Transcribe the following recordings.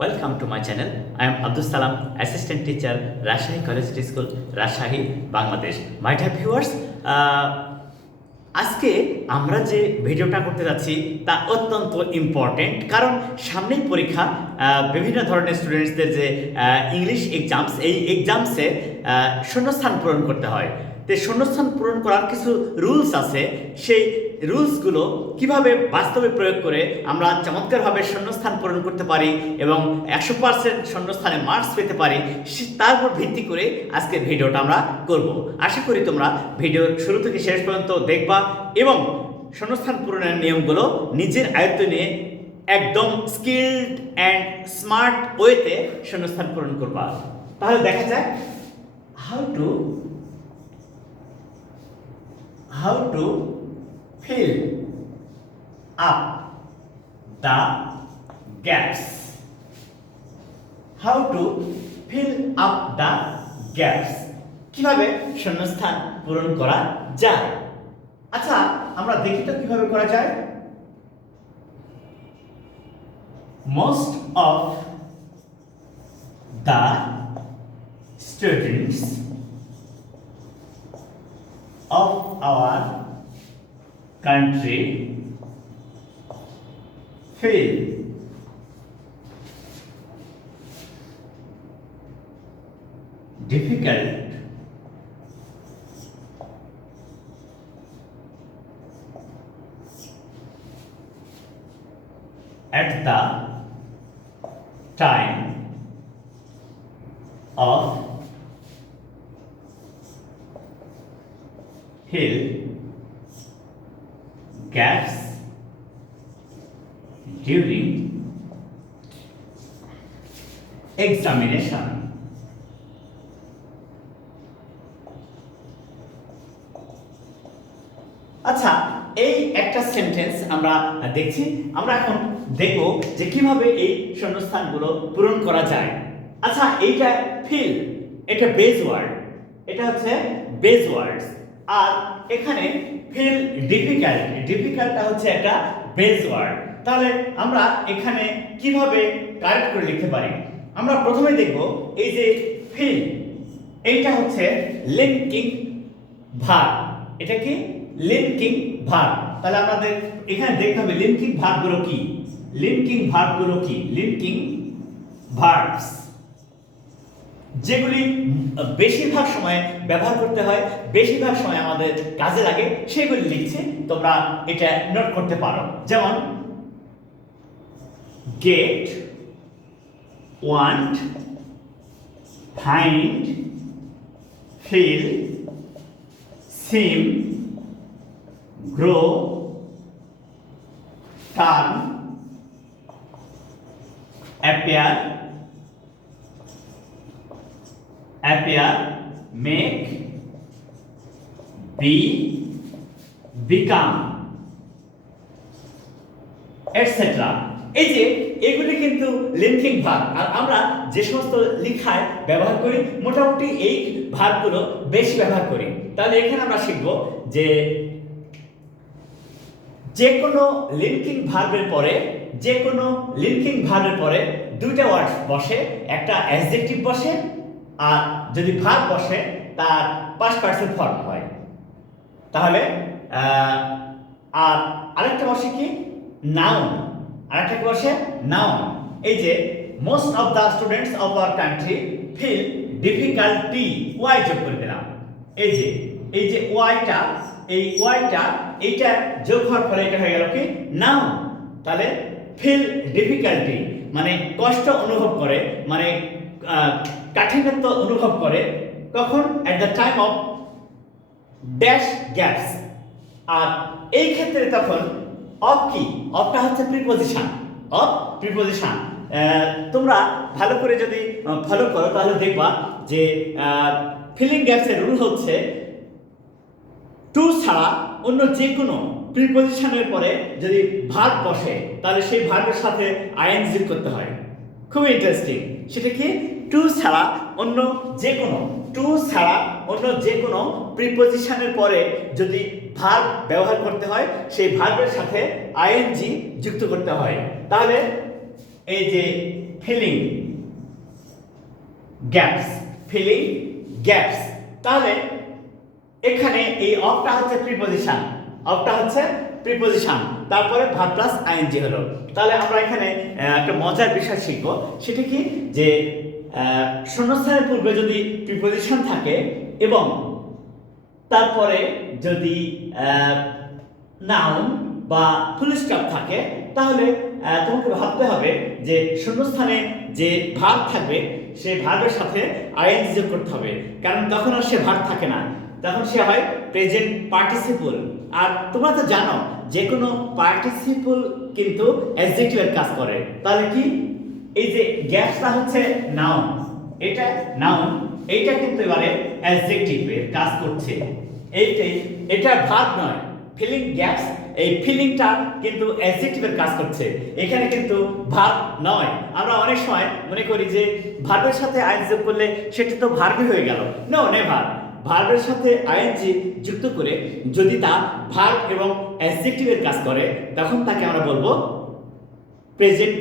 Welcome to my channel. I am Abdus Salam, Assistant Teacher, Rajshahi Collegiate School, Rajshahi, Bangladesh. My dear viewers, আজকে আমরা যে ভিডিওটা করতে যাচ্ছি তা অত্যন্ত ইম্পর্টেন্ট, কারণ সামনেই পরীক্ষা। বিভিন্ন ধরনের স্টুডেন্টসদের যে ইংলিশ এক্সামস, এই এক্সামসে শূন্যস্থান পূরণ করতে হয়। তো শূন্যস্থান পূরণ করার কিছু রুলস আছে, সেই রুলসগুলো কিভাবে বাস্তবে প্রয়োগ করে আমরা চমৎকারভাবে শূন্যস্থান পূরণ করতে পারি এবং 100% শূন্যস্থানে মার্কস পেতে পারি, তার উপর ভিত্তি করে আজকের ভিডিওটা আমরা করব। আশা করি তোমরা ভিডিওর শুরু থেকে শেষ পর্যন্ত দেখবা এবং শূন্যস্থান পূরণের নিয়মগুলো নিজের আয়ত্তে নিয়ে একদম স্কিলড অ্যান্ড স্মার্ট ওয়েতে শূন্যস্থান পূরণ করবা। তাহলে দেখা যায় how to fill up the gaps. How to fill up the gaps. কিভাবে শূন্যস্থান পূরণ করা যায়? আচ্ছা, আমরা দেখি তো কিভাবে করা যায়। Most of the students of our country feel difficult at the time of fill gaps during examination. আচ্ছা, এই একটা সেন্টেন্স আমরা দেখছি। আমরা এখন দেখব যে কিভাবে এই শূন্যস্থানগুলো পূরণ করা যায়। আচ্ছা, এইটা ফিল, এটা বেজ ওয়ার্ড, এটা হচ্ছে বেজ ওয়ার্ডস। আর এখানে ফিল ডিফিকাল্ট, ডিফিকাল্টটা হচ্ছে একটা বেজ ওয়ার্ড। তাহলে আমরা এখানে কিভাবে কারেক্ট করে লিখতে পারি? আমরা প্রথমে দেখব এই যে ফিল, এইটা হচ্ছে লিঙ্কিং ভার্ব। এটা কি? Linking verb. তাহলে আমাদের এখানে দেখতে হবে লিঙ্কিং ভার্বগুলো কি। লিঙ্কিং ভার্বগুলো কি? লিঙ্কিং ভার্বস যেগুলি বেশিরভাগ সময় ব্যবহার করতে হয়, বেশিরভাগ সময় আমাদের কাজে লাগে, সেগুলি লিখছে। তোমরা এটা নোট করতে পারো। যেমন get, want, find, feel, seem, grow, turn, appear, make, be, become, etc. এই যে এগুলি কিন্তু লিঙ্কিং ভার্ব। আর আমরা যে সমস্ত লেখায় ব্যবহার করি মোটামুটি এই ভার্বগুলো বেশি ব্যবহার করি। তাহলে এখানে আমরা শিখব যে কোনো লিঙ্কিং ভার্বের পরে দুইটা ওয়ার্ড বসে, একটা অ্যাডজেক্টিভ বসে, আর যদি ভার্ব বসে তার পাস্ট পার্সন ফর্ম হয়। তাহলে আর আরেকটা বসে কি? নাউন। আরেকটা বসে নাউন। এই যে most of the students of our country feel difficulty, Y যোগ করে দিলাম। এই যে ওয়াইটা, এইটা যোগ হওয়ার ফলে এটা হয়ে গেল কি? নাউন। তাহলে ফিল ডিফিকাল্টি মানে কষ্ট অনুভব করে, মানে কাঠিন্যতা অনুভব করে। কখন? At the time of dash gaps. আর এই ক্ষেত্রে তখন অফ কি? অফটা হচ্ছে প্রিপোজিশন। অফ প্রিপোজিশন তোমরা ভালো করে যদি ফলো করো তাহলে দেখবা যে ফিলিং গ্যাপসের রুল হচ্ছে টু ছাড়া অন্য যে কোনো প্রিপোজিশনের পরে যদি ভার্ব বসে তাহলে সেই ভার্বের সাথে আইএনজি যোগ করতে হয়। খুব ইন্টারেস্টিং। সেটা কি? টু ছাড়া অন্য যে কোনো প্রিপোজিশনের পরে যদি ভার্ব ব্যবহার করতে হয় সেই ভার্বের সাথে আইএনজি যুক্ত করতে হয়। তাহলে এই যে ফিলিং গ্যাপস, তাহলে এখানে এই অফটা হচ্ছে প্রিপজিশন, তারপরে ভার্ব প্লাস আইএনজি হলো। তাহলে আমরা এখানে একটা মজার বিষয় শিখবো, সেটা কি যে শূন্যস্থানের পূর্বে যদি প্রিপজিশন থাকে এবং তারপরে যদি নাউন বা ফুল স্টপ থাকে, তাহলে তোমাকে ভাবতে হবে যে শূন্যস্থানে যে ভার্ব থাকবে সেই ভার্বের সাথে আইএনজি যোগ করতে হবে, কারণ তখন আর সে ভার্ব থাকে না, তখন সে হয় প্রেজেন্ট পার্টিসিপল। আর তোমরা তো জানো যে কোনো পার্টিসিপল কিন্তু অ্যাডজেক্টিভের কাজ করে। তাহলে কি এই যে গ্যাপসটা হচ্ছে নাউন, এইটা কিন্তু এবারে অ্যাডজেক্টিভের কাজ করছে। এটা ভার্ব নয়, ফিলিং গ্যাপস, এই ফিলিংটা কিন্তু অ্যাডজেক্টিভের কাজ করছে, এখানে কিন্তু ভার্ব নয়। আমরা অনেক সময় মনে করি যে ভার্বের সাথে আইএনজি যোগ করলে সেটা তো ভার্বই হয়ে গেল। No, never. ভার্বের সাথে আইএনজি যুক্ত করে যদি তা ভার্ব এবং অ্যাডজেক্টিভের কাজ করে, তখন তাকে আমরা বলবো প্রেজেন্ট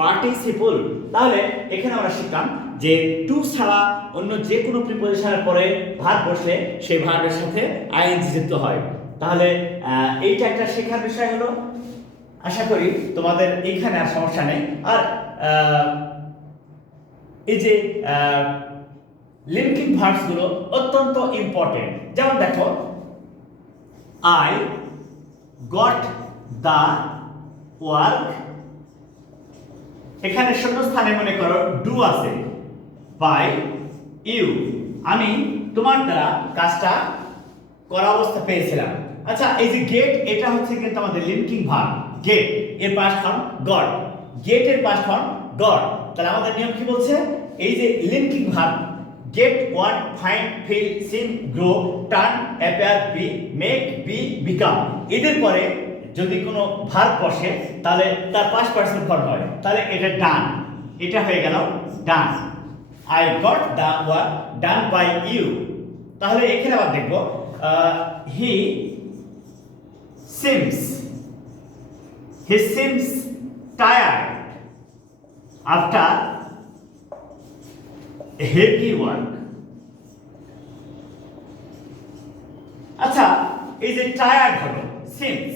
পার্টিসিপল। তাহলে এখানে আমরা শিখলাম যে টু ছাড়া অন্য যে কোনো প্রিপজিশনের পরে ভার্ব বসলে সেই ভার্বের সাথে আইএনজি যুক্ত হয়। তাহলে এইটা একটা শেখার বিষয় হলো। আশা করি তোমাদের এইখানে আর সমস্যা নেই। আর এই যে লিঙ্কিং ভার্বস গুলো অত্যন্ত ইম্পর্টেন্ট। যেমন দেখো, আই গট দ্য ওয়ার্ক, এখানে শূন্যস্থানে মনে করো ডু আছে, বাই ইউ, আমি তোমার দ্বারা কাজটা করা অবস্থা পেয়েছিলাম। আচ্ছা, এই যে গেট, এটা হচ্ছে কিন্তু আমাদের লিঙ্কিং ভার্ব। গেট এর পাস্ট ফর্ম গট, গেটের পাস্ট ফর্ম গট। তাহলে আমাদের নিয়ম কি বলছে, এই যে linking verb get, want, find, feel, seem, grow, turn, appear, be, make, be, become, এদের পরে যদি কোনো ভার্ব বসে তাহলে তার পাস্ট পার্সন ফর্ম হয়। তাহলে এটা ডান, এটা হয়ে গেল done. I got the work done by you. তাহলে এখানে আবার দেখব, he seems tired after heavy work. আচ্ছা, এই যে টায়ার্ড হলো seems,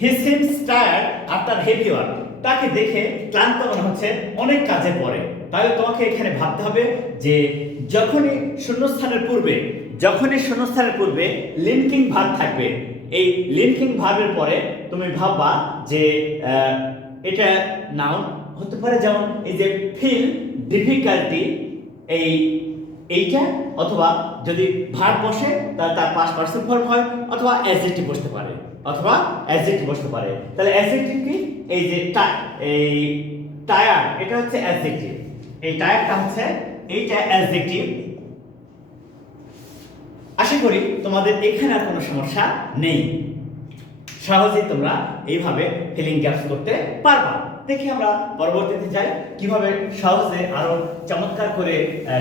he seems tired after heavy work, তাকে দেখে ক্লান্ত মনে হচ্ছে অনেক কাজের পরে। তাহলে তোমাকে এখানে ভাবতে হবে যে যখনই শূন্যস্থানের পূর্বে লিঙ্কিং ভার্ব থাকবে, এই লিঙ্কিং ভার্বের পরে তুমি ভাববা যে এটা নাউন হতে পারে। যেমন এই যে ফিল ডিফিকাল্টি, এইটা, অথবা যদি ভার্ব বসে তাহলে তার পাস্ট পার্সন ফর্ম হয়, অথবা অ্যাডজেক্টিভ বসতে পারে, তাহলে অ্যাডজেক্টিভ কি, এই যে টায়ার্ড, এটা হচ্ছে অ্যাডজেক্টিভ, এই টায়ার্ডটা হচ্ছে এইটা অ্যাডজেক্টিভ। আশা করি তোমাদের এখানে আর কোনো সমস্যা নেই, সহজেই তোমরা এইভাবে ফিলিং গ্যাপস করতে পারবা। দেখি আমরা পরবর্তীতে যাই কিভাবে সহজে আরো চমৎকার করে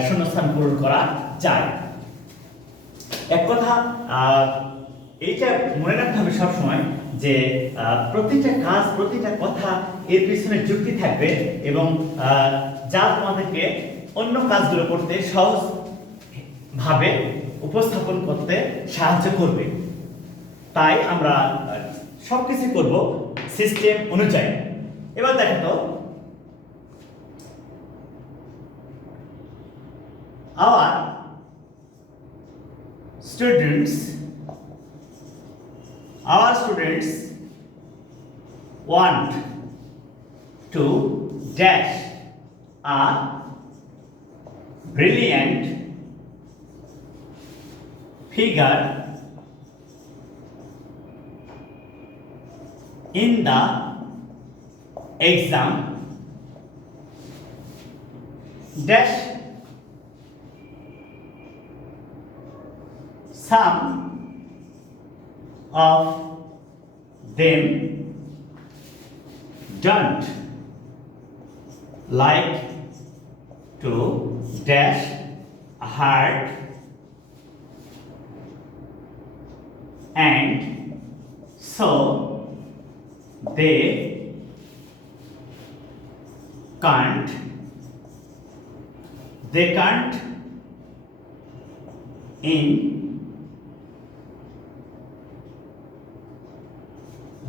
শূন্যস্থান পূরণ করা যায়। এক কথা এইটা মনে রাখতে হবে সবসময় যে প্রতিটা কাজ, প্রতিটা কথা এর পিছনে যুক্তি থাকবে এবং যা তোমাদেরকে অন্য কাজগুলো করতে সহজ ভাবে উপস্থাপন করতে সাহায্য করবে। তাই আমরা সবকিছু করব সিস্টেম অনুযায়ী। এবার দেখো তো, our students want to dash a brilliant figure in the exam dash some of them don't like to dash hard and so they can't, they can't in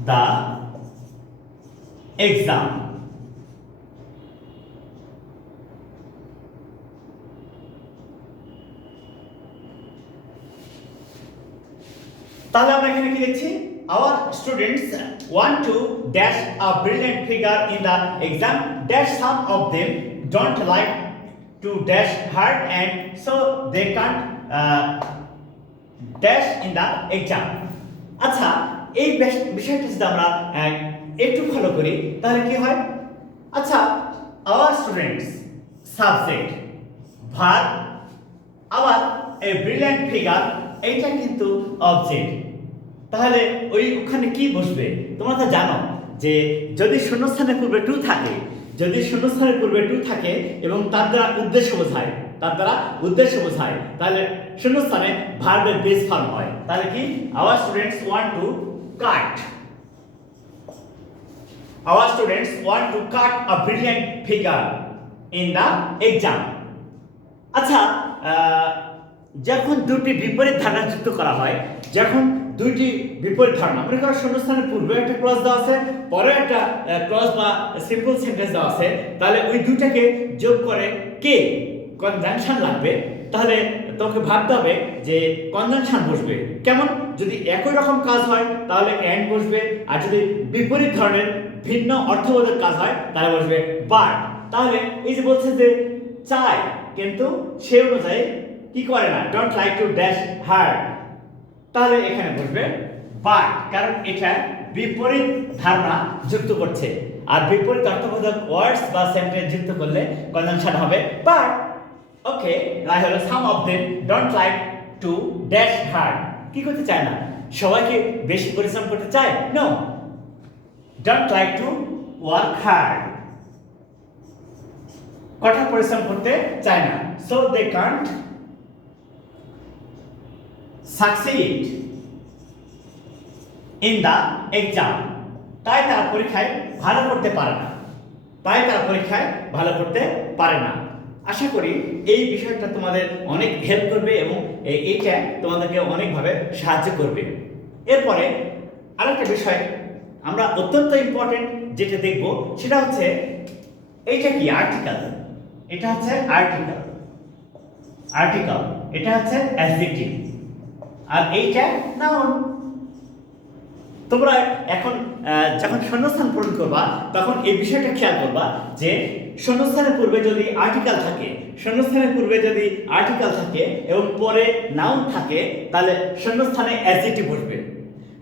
the exam. তাহলে আমরা এখানে কি দেখছি, our students want to dash a brilliant figure in the exam, dash some of them don't like to dash hard and so they can't dash in the exam. আচ্ছা, এই বিষয়টা যদি আমরা একটু ফলো করি তাহলে কি হয়? আচ্ছা, our students সাবজেক্ট, ভার্ব, আবার a brilliant figure এইটা কিন্তু অবজেক্ট। তাহলে ওখানে কি বসবে? তোমরা তো জানো যে যদি শূন্যস্থানের পূর্বে টু থাকে, যদি শূন্যস্থানের পূর্বে টু থাকে এবং তার দ্বারা উদ্দেশ্য বোঝায়, তাহলে শূন্যস্থানে ভার্বের বেস ফর্ম হয়। তাহলে কি, our students want to cut, our students want to cut a brilliant figure in the exam. আচ্ছা, যখন দুটি বিপরীত ধারণা যুক্ত করা হয়, যখন দুইটি বিপরীত ধারণা, মনে করো শূন্যস্থানের পূর্বে একটা ক্লজ দেওয়া আছে, পরে একটা ক্লজ বা সিম্পল সেন্টেন্স দেওয়া আছে, তাহলে ওই দুটাকে যোগ করে কে কনজাংশন লাগবে। তাহলে তোকে ভাবতে হবে যে কনজাংশন বসবে কেমন। যদি একই রকম কাজ হয় তাহলে এন্ড বসবে, আর যদি বিপরীত ধরনের ভিন্ন অর্থবোধক কাজ হয় তাহলে বসবে বাট। তাহলে এই যে বলছে যে চায় কিন্তু সে অনুযায়ী কি করে না, don't like to dash hard, তাহলে এখানে বসবে বাট, কারণ এটা বিপরীত ধারণা যুক্ত করছে। আর বিপরীত অর্থবোধক ওয়ার্ডস বা সেন্টেন্স যুক্ত করলে কনজাংশন হবে বাট। ওকে, তাই হলো some of them don't like to dash hard, কি করতে চায় না, সবাইকে বেশি পরিশ্রম করতে চায়, no, don't like to work hard, কঠোর পরিশ্রম করতে চায় না, so they can't succeed in the exam, তাই তারা পরীক্ষায় ভালো করতে পারে না। আশা করি এই বিষয়টা তোমাদের অনেক হেল্প করবে এবং এইটা তোমাদেরকে অনেকভাবে সাহায্য করবে। এরপরে আরেকটা বিষয় আমরা অত্যন্ত ইম্পর্টেন্ট যেটা দেখব সেটা হচ্ছে এইটা কি, আর্টিকেল। এটা হচ্ছে আর্টিকেল, এটা হচ্ছে অ্যাডজেক্টিভ, আর এইটা নাউন। তোমরা এখন যখন শূন্যস্থান পূরণ করবা তখন এই বিষয়টা খেয়াল করবা যে শূন্যস্থানের পূর্বে যদি আর্টিকেল থাকে এবং পরে নাউন থাকে তাহলে শূন্যস্থানে অ্যাডজেক্টিভ বসবে।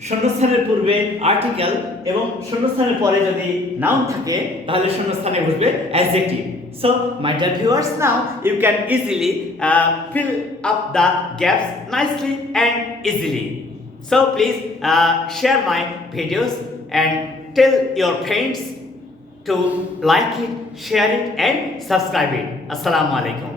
শূন্যস্থানের পূর্বে আর্টিকেল এবং শূন্যস্থানের পরে যদি নাউন থাকে তাহলে শূন্যস্থানে বসবে adjective. So, my dear viewers, now you can easily fill up the gaps nicely and easily. So, please share my videos and tell your friends to like it, share it and subscribe it. Assalamu alaikum.